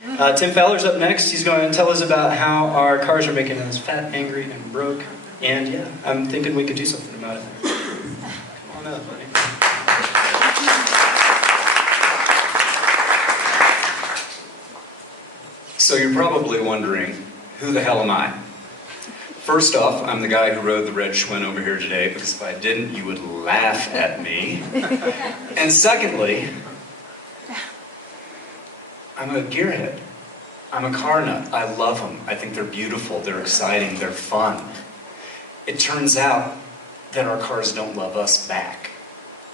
Tim Fowler's up next. He's going to tell us about how our cars are making us fat, angry, and broke. And yeah, I'm thinking we could do something about it. Come on up, buddy. So you're probably wondering, who the hell am I? First off, I'm the guy who rode the red Schwinn over here today, because if I didn't, you would laugh at me. And secondly, I'm a gearhead. I'm a car nut. I love them. I think they're beautiful, they're exciting, they're fun. It turns out that our cars don't love us back.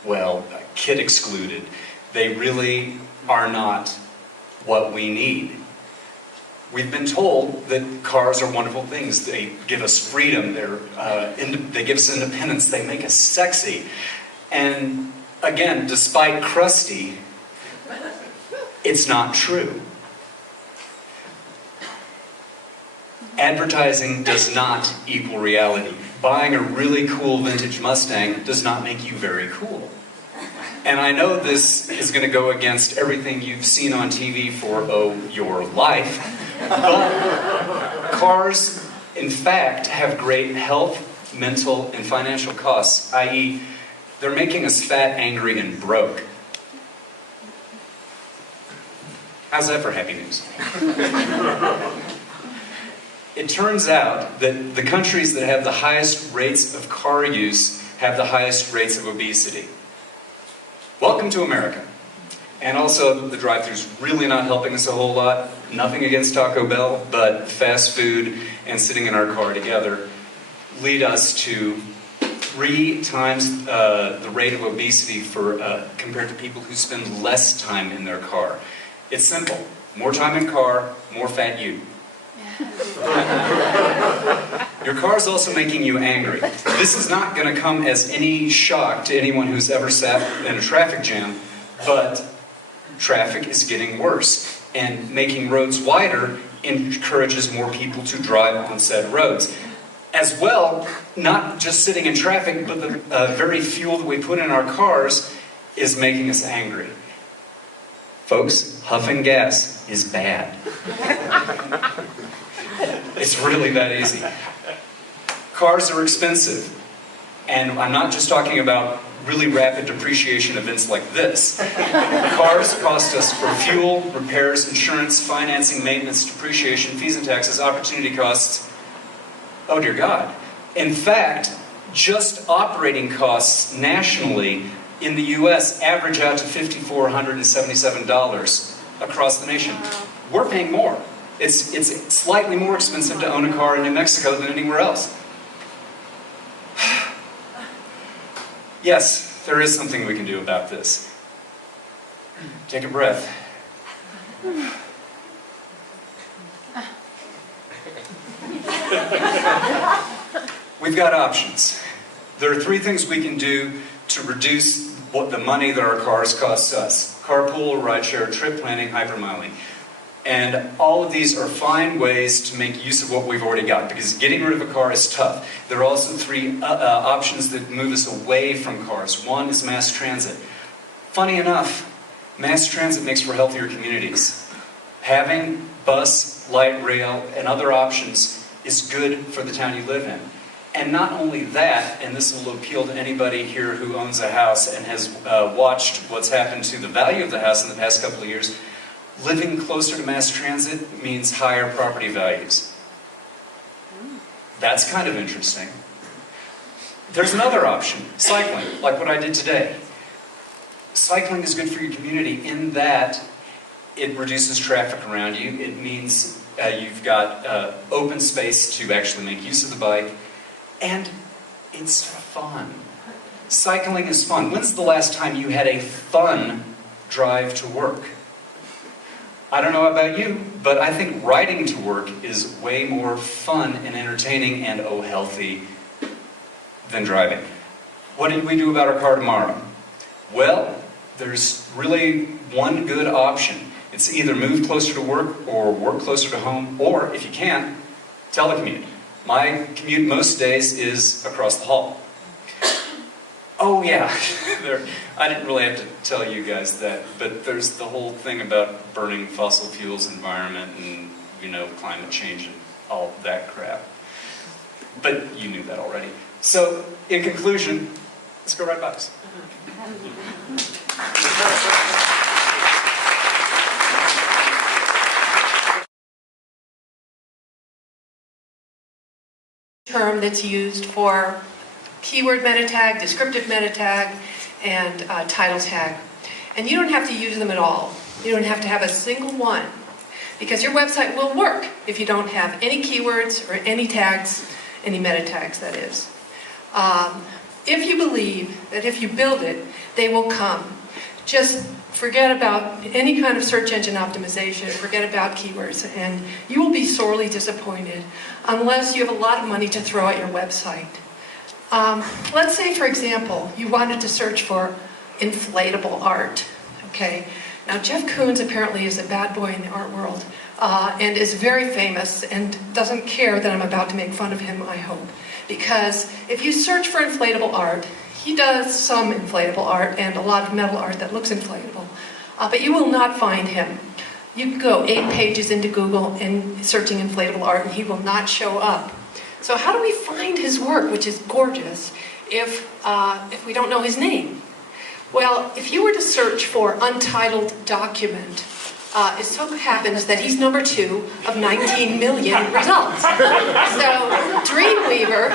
Well, kid excluded. They really are not what we need. We've been told that cars are wonderful things. They give us freedom, they give us independence, they make us sexy. And again, despite crusty, it's not true. Advertising does not equal reality. Buying a really cool vintage Mustang does not make you very cool. And I know this is going to go against everything you've seen on TV for, your life. But cars, in fact, have great health, mental, and financial costs, i.e., they're making us fat, angry, and broke. How's that for happy news? It turns out that the countries that have the highest rates of car use have the highest rates of obesity. Welcome to America. And also, the drive-thru's really not helping us a whole lot. Nothing against Taco Bell, but fast food and sitting in our car together lead us to 3 times the rate of obesity compared to people who spend less time in their car. It's simple. More time in car, more fat you. Your car's also making you angry. This is not going to come as any shock to anyone who's ever sat in a traffic jam, but traffic is getting worse, and making roads wider encourages more people to drive on said roads. As well, not just sitting in traffic, but the very fuel that we put in our cars is making us angry. Folks, huffing gas is bad. It's really that easy. Cars are expensive. And I'm not just talking about really rapid depreciation events like this. Cars cost us for fuel, repairs, insurance, financing, maintenance, depreciation, fees and taxes, opportunity costs. Oh dear God. In fact, just operating costs nationally in the US average out to $5,477 across the nation. We're paying more. It's slightly more expensive to own a car in New Mexico than anywhere else. Yes, there is something we can do about this. Take a breath. We've got options. There are 3 things we can do to reduce the money that our cars cost us. Carpool, rideshare, trip planning, hypermiling. And all of these are fine ways to make use of what we've already got, because getting rid of a car is tough. There are also 3 options that move us away from cars. One is mass transit. Funny enough, mass transit makes for healthier communities. Having bus, light rail, and other options is good for the town you live in. And not only that, and this will appeal to anybody here who owns a house and has watched what's happened to the value of the house in the past couple of years, living closer to mass transit means higher property values. That's kind of interesting. There's another option, cycling, like what I did today. Cycling is good for your community in that it reduces traffic around you. It means you've got open space to actually make use of the bike. And it's fun. Cycling is fun. When's the last time you had a fun drive to work? I don't know about you, but I think riding to work is way more fun and entertaining and healthy than driving. What did we do about our car tomorrow? Well, there's really one good option. It's either move closer to work or work closer to home, or if you can, telecommute. My commute most days is across the hall. Oh yeah, I didn't really have to tell you guys that, but there's the whole thing about burning fossil fuels, environment, and climate change and all that crap. But you knew that already. So, in conclusion, let's go write bugs. Term that's used for keyword meta tag, descriptive meta tag, and title tag. And you don't have to use them at all. You don't have to have a single one, because your website will work if you don't have any keywords or any tags, any meta tags, that is. If you believe that if you build it, they will come. Just forget about any kind of search engine optimization, forget about keywords, and you will be sorely disappointed unless you have a lot of money to throw at your website. Let's say, for example, you wanted to search for inflatable art. Okay. Now, Jeff Koons apparently is a bad boy in the art world and is very famous and doesn't care that I'm about to make fun of him, I hope. Because if you search for inflatable art, he does some inflatable art and a lot of metal art that looks inflatable, but you will not find him. You can go 8 pages into Google and searching inflatable art and he will not show up. So how do we find his work, which is gorgeous, if we don't know his name? Well, if you were to search for untitled document, it so happens that he's number 2 of 19 million results. So Dreamweaver,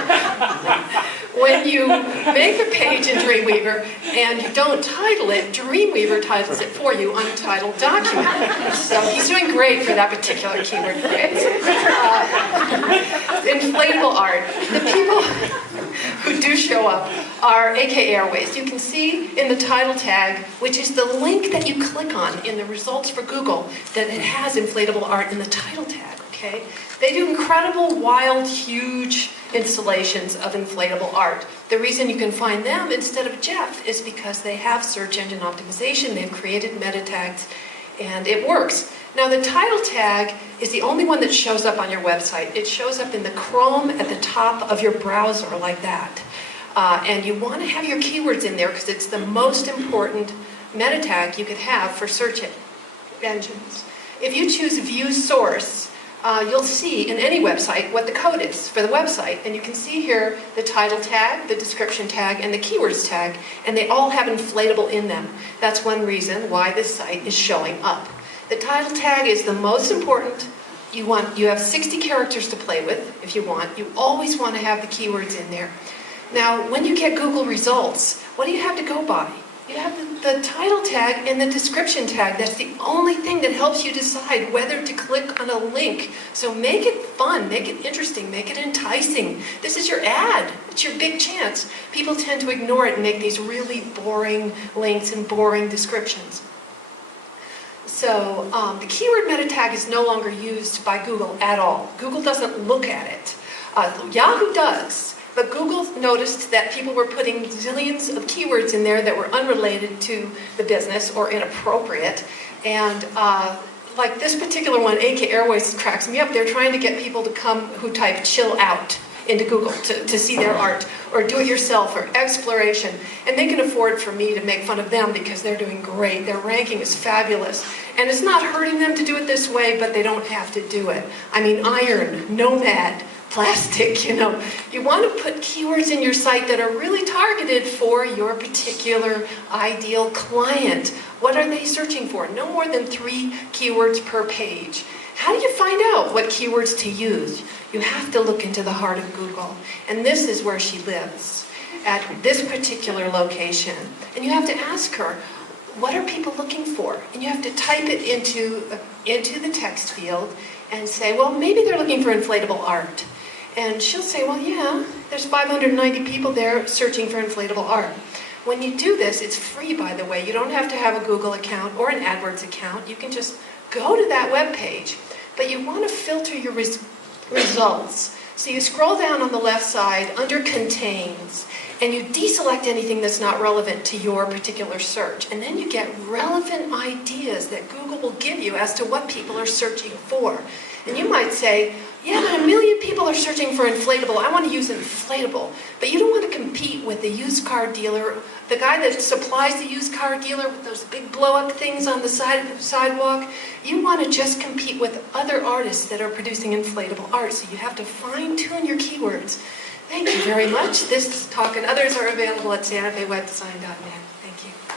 when you make a page in Dreamweaver and you don't title it, Dreamweaver titles it for you, untitled document. So he's doing great for that particular keyword phrase. Inflatable art. The people who do show up are AK Airways. You can see in the title tag, which is the link that you click on in the results for Google, that it has inflatable art in the title tag, okay? They do incredible, wild, huge installations of inflatable art. The reason you can find them instead of Jeff is because they have search engine optimization, they've created meta tags, and it works. Now the title tag is the only one that shows up on your website. It shows up in the Chrome at the top of your browser like that. And you want to have your keywords in there because it's the most important meta tag you could have for search engines. If you choose view source, you'll see in any website what the code is for the website. And you can see here the title tag, the description tag, and the keywords tag. And they all have inflatable in them. That's one reason why this site is showing up. The title tag is the most important. You have 60 characters to play with if you want. You always want to have the keywords in there. Now, when you get Google results, what do you have to go by? You have the title tag and the description tag. That's the only thing that helps you decide whether to click on a link. So make it fun, make it interesting, make it enticing. This is your ad. It's your big chance. People tend to ignore it and make these really boring links and boring descriptions. So the keyword meta tag is no longer used by Google at all. Google doesn't look at it. Yahoo does. But Google noticed that people were putting zillions of keywords in there that were unrelated to the business or inappropriate. And like this particular one, AK Airways cracks me up. They're trying to get people to come who type chill out into Google to see their art, or do it yourself, or exploration. And they can afford for me to make fun of them because they're doing great. Their ranking is fabulous. And it's not hurting them to do it this way, but they don't have to do it. I mean, iron, nomad, plastic, you want to put keywords in your site that are really targeted for your particular ideal client. What are they searching for? No more than 3 keywords per page. How do you find out what keywords to use? You have to look into the heart of Google. And this is where she lives, at this particular location. And you have to ask her, what are people looking for? And you have to type it into the text field and say, well, maybe they're looking for inflatable art. And she'll say, well, yeah, there's 590 people there searching for inflatable art. When you do this, it's free, by the way. You don't have to have a Google account or an AdWords account. You can just go to that web page. But you want to filter your results. So you scroll down on the left side under Contains, and you deselect anything that's not relevant to your particular search. And then you get relevant ideas that Google will give you as to what people are searching for. And you might say, yeah, but a million people are searching for inflatable. I want to use inflatable. But you don't want to compete with the used car dealer, the guy that supplies the used car dealer with those big blow-up things on the side of the sidewalk. You want to just compete with other artists that are producing inflatable art. So you have to fine-tune your keywords. Thank you very much. This talk and others are available at SantaFeWebDesign.net. Thank you.